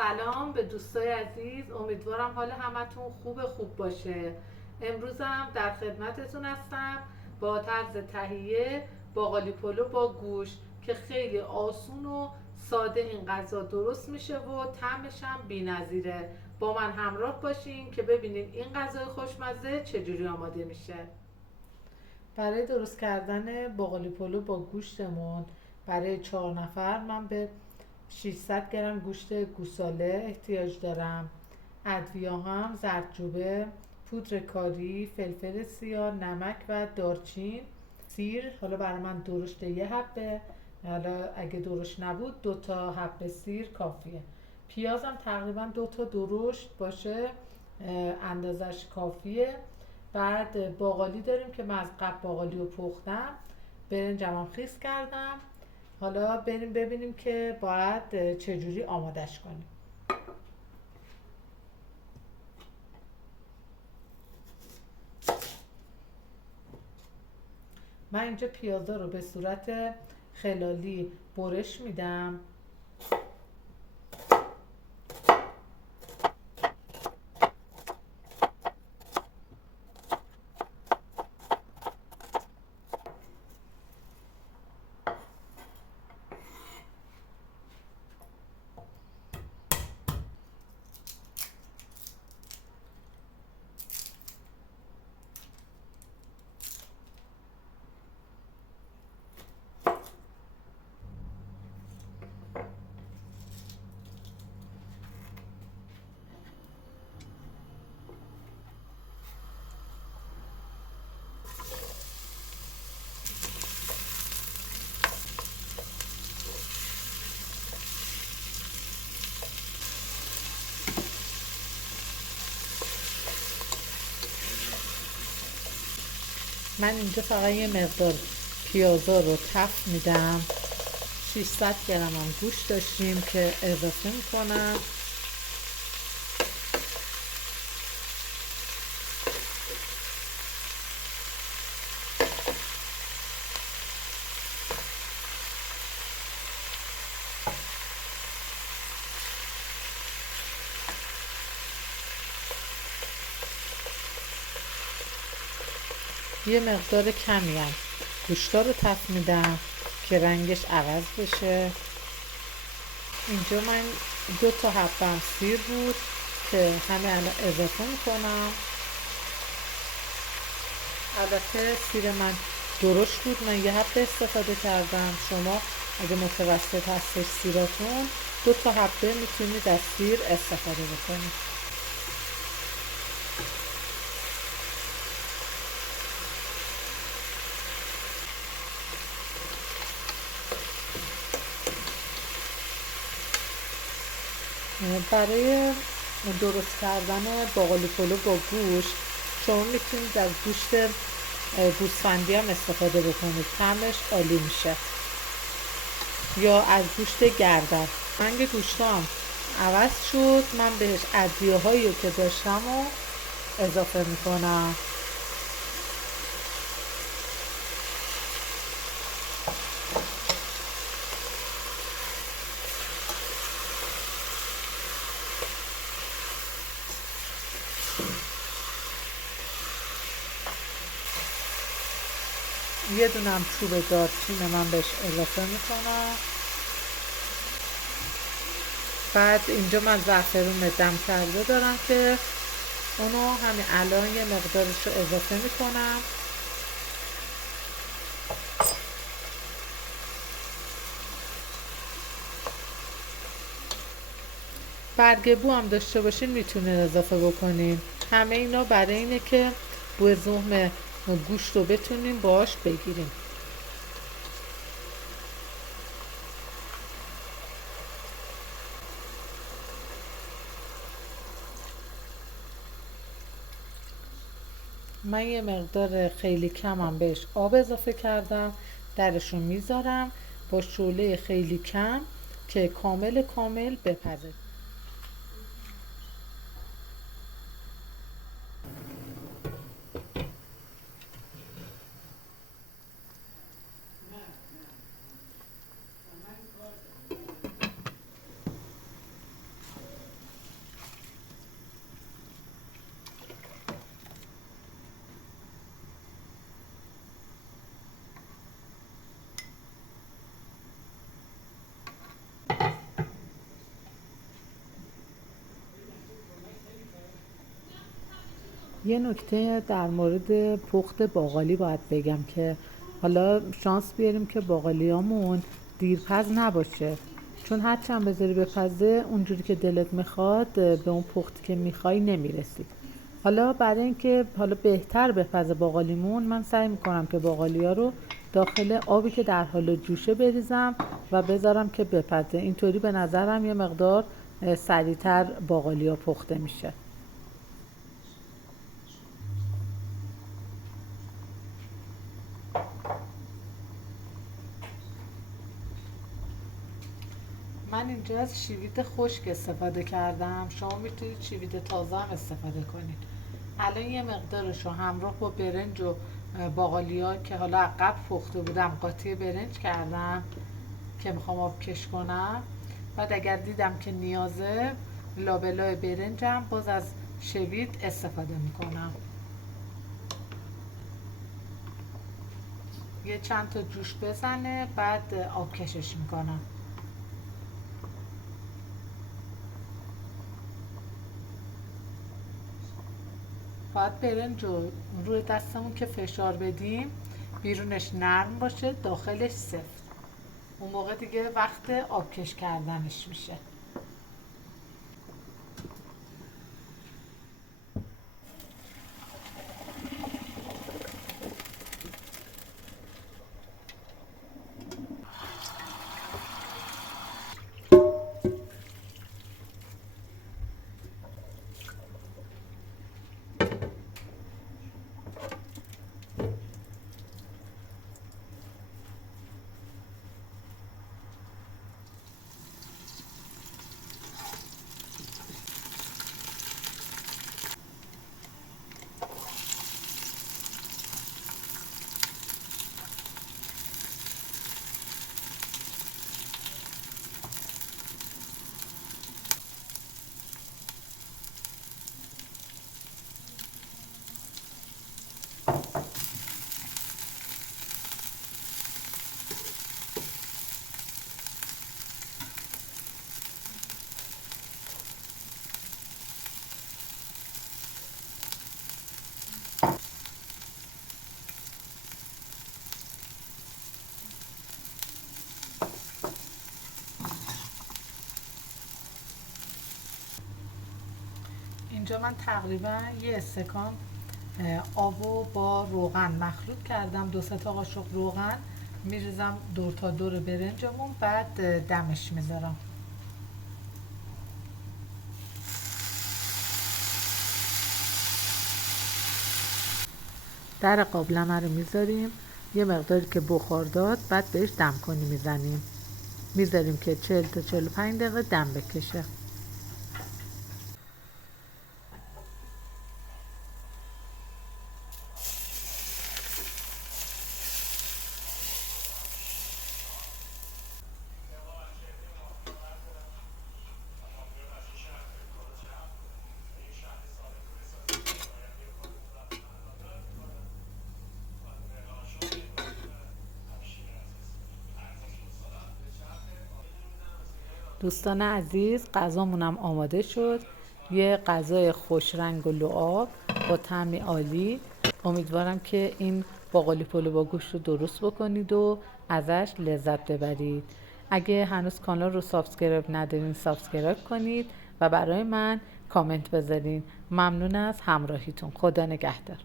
سلام به دوستای عزیز، امیدوارم حال همتون خوب باشه. امروزم در خدمتتون هستم با طرز تهیه باقالی پلو با گوشت که خیلی آسون و ساده این غذا درست میشه و طعمش هم بی‌نظیره. با من همراه باشین که ببینین این غذای خوشمزه چجوری آماده میشه. برای درست کردن باقالی پلو با گوشتمون برای 4 نفر من به 600 گرم گوشت گوساله احتیاج دارم. ادویه هم زردچوبه، پودر کاری، فلفل سیاه، نمک و دارچین، سیر. حالا برای من درشت 1 حبه، حالا اگه درشت نبود 2 تا حبه سیر کافیه. پیازم تقریبا 2 تا درشت باشه اندازش کافیه. بعد باقالی داریم که من از قبل باقالی رو پختم، برنجم هم خیس کردم. حالا بریم ببینیم که باید چجوری آمادش کنیم. من اینجا پیازا رو به صورت خلالی برش میدم. من اینجا فقط یه مقدار پیازا رو تفت میدم. 600 گرم هم گوشت داشتیم که اضافه میکنم. یه مقدار کمی هم گوشتا رو تفت میدم که رنگش عوض بشه. اینجا من 2 تا حبه هم سیر بود که همه الان اضافه میکنم. البته سیر من درشت بود، من 1 حبه استفاده کردم. شما اگه متوسط هستش سیراتون 2 تا حبه میتونید از سیر استفاده بکنید. برای درست کردن باقالی پلو با گوشت شما میتونید از گوشت گوسفندی هم استفاده بکنید، طعمش عالی میشه، یا از گوشت گردن. رنگ گوشتام عوض شد، من بهش ادویه هایی که داشتم رو اضافه میکنم. یه دونم چوب دارچین من بهش اضافه میکنم. بعد اینجا من زعفرون دم کرده دارم که اونو همین الان یه مقدارش رو اضافه میکنم. برگ بو هم داشته باشین میتونین اضافه بکنین. همه اینا برای اینه که بو ذوم گوشت رو بتونین باش بگیرین. من یه مقدار خیلی کمم بهش آب اضافه کردم، درشو میذارم با شعله خیلی کم که کامل بپزه. یه نکته در مورد پخت باقالی باید بگم که حالا شانس بیاریم که باقالیامون دیرپز نباشه، چون هرچند بذاری بپزه اونجوری که دلت میخواد به اون پختی که میخوای نمیرسی. حالا برای اینکه حالا بهتر بپزه باقالیمون، من سعی میکنم که باقالیا رو داخل آبی که در حال جوشه بریزم و بذارم که بپزه. اینطوری به نظرم یه مقدار سریعتر باقالیا پخته میشه. من اینجا از شیوید خشک استفاده کردم، شما میتونید شیوید تازه هم استفاده کنید. الان یه مقدارش رو همراه با برنج و باقالیا که حالا عقب پخته بودم قاطی برنج کردم که میخوام آب کش کنم. بعد اگر دیدم که نیازه لابلای برنجم باز از شوید استفاده میکنم. یه چند تا جوش بزنه بعد آب کشش میکنم. باید برنج رو روی دستمون که فشار بدیم بیرونش نرم باشه داخلش سفت، اون موقع دیگه وقت آبکش کردنش میشه. اینجا من تقریبا یه استکان آبو با روغن مخلوط کردم، 2 تا قاشق روغن میریزم دور تا دور برنجمون، بعد دمش میذارم. در قابلمه رو میذاریم، یه مقداری که بخار داد بعد بهش دم کنی میزنیم، میذاریم که 40 تا 45 دقیقه دم بکشه. دوستان عزیز، غذامونم آماده شد. یه غذای خوش رنگ و لعاب با طعمی عالی. امیدوارم که این باقالی پلو با گوشت رو درست بکنید و ازش لذت ببرید. اگه هنوز کانال رو سابسکرایب ندارین سابسکرایب کنید و برای من کامنت بذارین. ممنون از همراهیتون. خدا نگهدار.